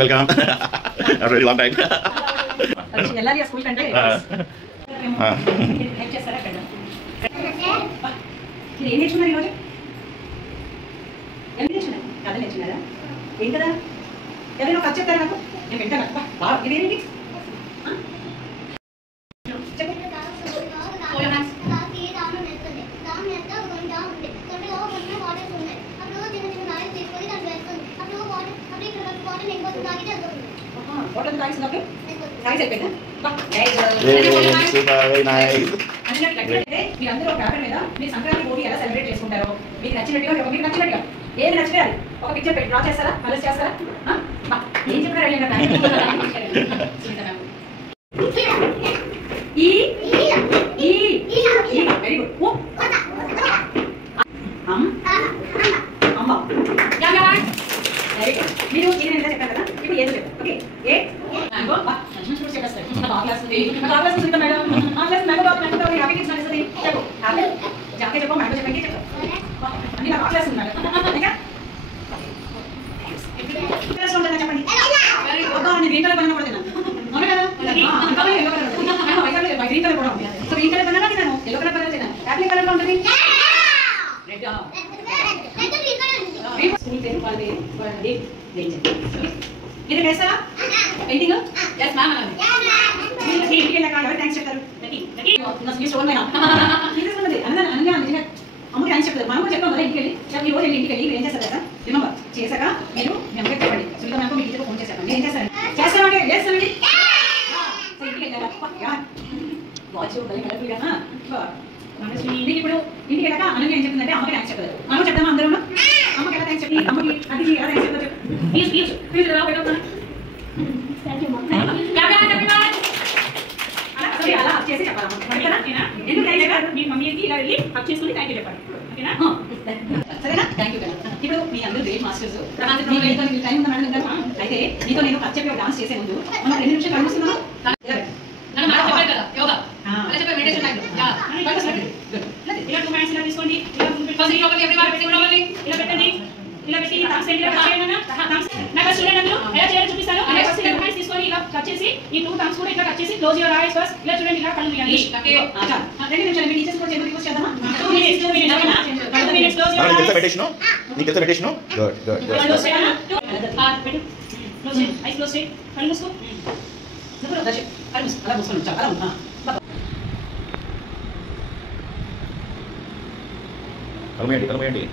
Welcome very long time ఎల్లారి school కంటే help చేస్తారా అక్కడ ఏం నేర్చుకున్నారు ఈరోజు ఏం నేర్చుకున్నారు కథ నేర్చుకున్నారా ఏం కదా ఎవరైనా ఖర్చు చెప్తారా నాకు నేను వింటాను ఇదేంటి మీరందరూ పేపర్ మీద మీరు సంక్రాంతి పోటీ ఎలా సెలబ్రేట్ చేసుకుంటారో మీకు నచ్చినట్టుగా మీకు నచ్చినట్టుగా ఏది నచ్చితే అది ఒక పిక్చర్ పెట్టి డ్రా చేస్తారా కలర్స్ చేస్తారా ఏం చెప్పారు వెరీ గుడ్ అమ్మ వెరీ గుడ్ మీరు ఇది నేను చెప్పాను కదా ఇప్పుడు ఏదో చెప్పారు ఓకే ఏ ఇది వేస్తారా పెయింటింగ్ ఎస్ మ్యామ్ ఇంటికి వెళ్ళాక ఎవరు థ్యాంక్స్ చెప్తారు అమ్మకి థ్యాంక్స్ చెప్తారు మనం కూడా చెప్పాం కదా ఇంటికి వెళ్ళి ఈ రోజు ఇంటికి వెళ్ళి ఏం చేస్తారు కదా రిమెంబర్ చేశాక మీరు మీ అమ్మకి చెప్పండి సునీత మ్యామ్ మీ టీచర్కి ఫోన్ చేశాను ఏం చేస్తాను చేస్తామంటే చేస్తామండి ఇంటికి వెళ్ళారా వాచ్ కలర్ఫుల్ గా ఇంటికి ఇప్పుడు ఇంటికి వెళ్ళాక అన్నకి ఏం చెప్తుందంటే అమ్మకి థ్యాంక్స్ చెప్తారు మనం చెప్తామా అందరూ అమ్మకి ఎలా థ్యాంక్స్ చెప్పి అమ్మకి అది ఎలా థ్యాంక్స్ చెప్తారు ప్లీజ్ ఎలా పెట్టాను అలా చేసి చెప్పాలమ్మా మీ మమ్మీకి ఇలా వెళ్ళి హక్ చేసుకుని థ్యాంక్ యూ చెప్పండి ఓకేనా సరేనా థ్యాంక్ యూ ఇప్పుడు మీ అందరూ గ్రేట్ మాస్టర్స్ టైం ఉందా మేడం గారు అయితే మీతో నేను హక్ చెప్పి డాన్స్ చేసే ముందు మనం 2 నిమిషాలు కలుస్తున్నాను తీసుకోండి ఇలా పెట్టండి ఇలా పెట్టి నాకు స్టూడెంట్ ఎలా చేయాలో చూపిస్తాను తీసుకొని ఇలా కట్ చేసి ఈ 2 థమ్స్ కూడా ఇట్లా కట్ చేసి క్లోజ్ యువర్ ఐస్ ఫస్ట్ ఇలా చూడండి ఇలా కళ్ళు మూయండి 2 నిమిషాలు మీ టీచర్స్ కూడా చేతులు యూస్ చేద్దామా 2 మినిట్స్ క్లోజ్ యువర్ ఐస్ పెట్టేషను నీకు ఎంత పెట్టేషను గుడ్ గుడ్ క్లోజ్ పెట్టు క్లోజ్ ఐస్ క్లోజ్ చేయి కళ్ళు మూసుకో జబరు దర్శక్ కళ్ళు మూసుకో అలా మూసుకోండి చాలా అలా కలమేయండి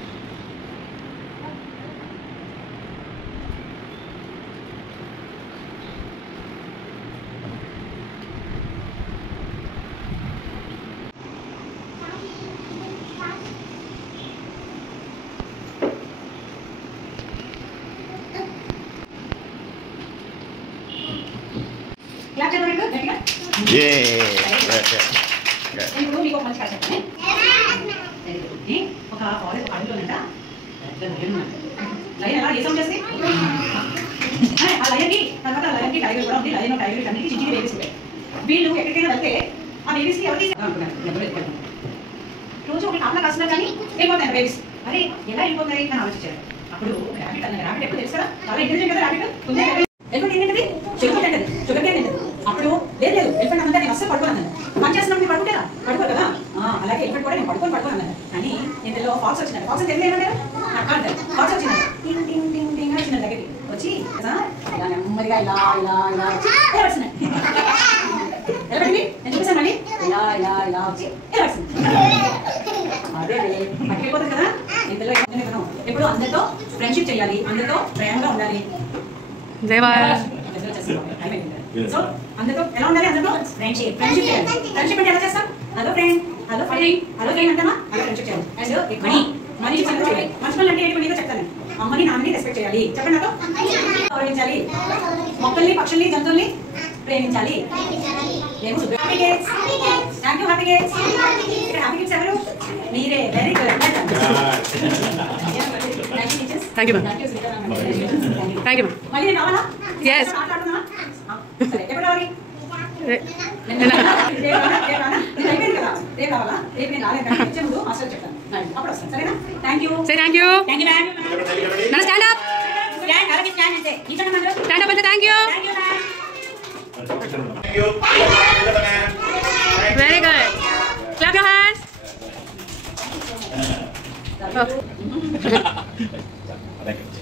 క్లాప్ చేయండి గట్టిగా నేను మీకు ఒక మంచి కథ చెప్తాను ఒక ఫారెస్ట్ అడవిలోనంట లైన్ ఎలా ఏ సౌండ్ చేస్తే ఆ లైన్కి తర్వాత లైన్కి టైగర్ కూడా ఉంది లైన్ టైగర్ అన్నిటికీ చిన్న బేబీస్ ఉంటాయి వీళ్ళు ఎక్కడికైనా వెళ్తే ఆ బేబీస్కి ఎవరికి రోజు ఒకటి కాపలా కాస్తున్నారు కానీ వెళ్ళిపోతాయి బేబీస్ అరే ఎలా వెళ్ళిపోతాయి అని ఆలోచించారు అప్పుడు ర్యాబిట్ అన్న ర్యాబిట్ ఎప్పుడు తెలుసు కదా చాలా ఇంటెలిజెంట్ కదా ర్యాబిట్ ఎలిఫెంట్ ఏంటంటే షుగర్ తింటది అప్పుడు లేదు ఎలిఫెంట్ అన్నది నేను అస్సలు పడుకోను పని చేస్తున్నాను మీరు పడుకుంటారా పడుకోరు కదా అలాగే ఎలిఫెంట్ కూడా నేను పడుకోను అన్నాను కానీ ఇందులో ఫాక్స్ వచ్చింది ఫాక్స్ తెలియదు ఏమన్నారు ఫాక్స్ వచ్చింది టింగ్ టింగ్ టింగ్ టింగ్ వచ్చింది దగ్గరికి వచ్చి ఇలా నెమ్మదిగా ఇలా ఇలా ఇలా ఎలా వచ్చినాయి ఎలా పెట్టింది నేను చూపిస్తాను మళ్ళీ ఇలా ఇలా ఇలా వచ్చి ఎలా వచ్చింది అదే పట్టుకెళ్ళిపోతుంది కదా ఇందులో ఎప్పుడు అందరితో ఫ్రెండ్షిప్ చేయాలి అందరితో ప్రేమగా ఉండాలి సో అందరితో ఎలా ఉండాలి అందరితో ఫ్రెండ్షిప్ చేయాలి ఫ్రెండ్షిప్ అంటే ఎలా చేస్తాం hello friend hello friend hello friend అంటామా అలా ఫ్రెండ్షిప్ చేయాలి అండ్ మనీ మంచి పనులు అంటే ఏంటి నేను చెప్తాను అమ్మని నాన్నని రెస్పెక్ట్ చేయాలి చెప్పండి నాతో గౌరవించాలి మొక్కల్ని పక్షుల్ని జంతువుల్ని ప్రేమించాలి happy kids thank you happy kids ఇక్కడ హ్యాపీ కిడ్స్ ఎవరు మీరే very good thank you thank you మళ్ళీ నేను రావాలా ఎస్ మాట్లాడుతున్నా సరే ఎప్పుడు రావాలి Thank you. Say thank you. Thank you, ma'am. Now stand up. Stand up. Stand up. you. Very good. Clap your hands. Oh. Thank you.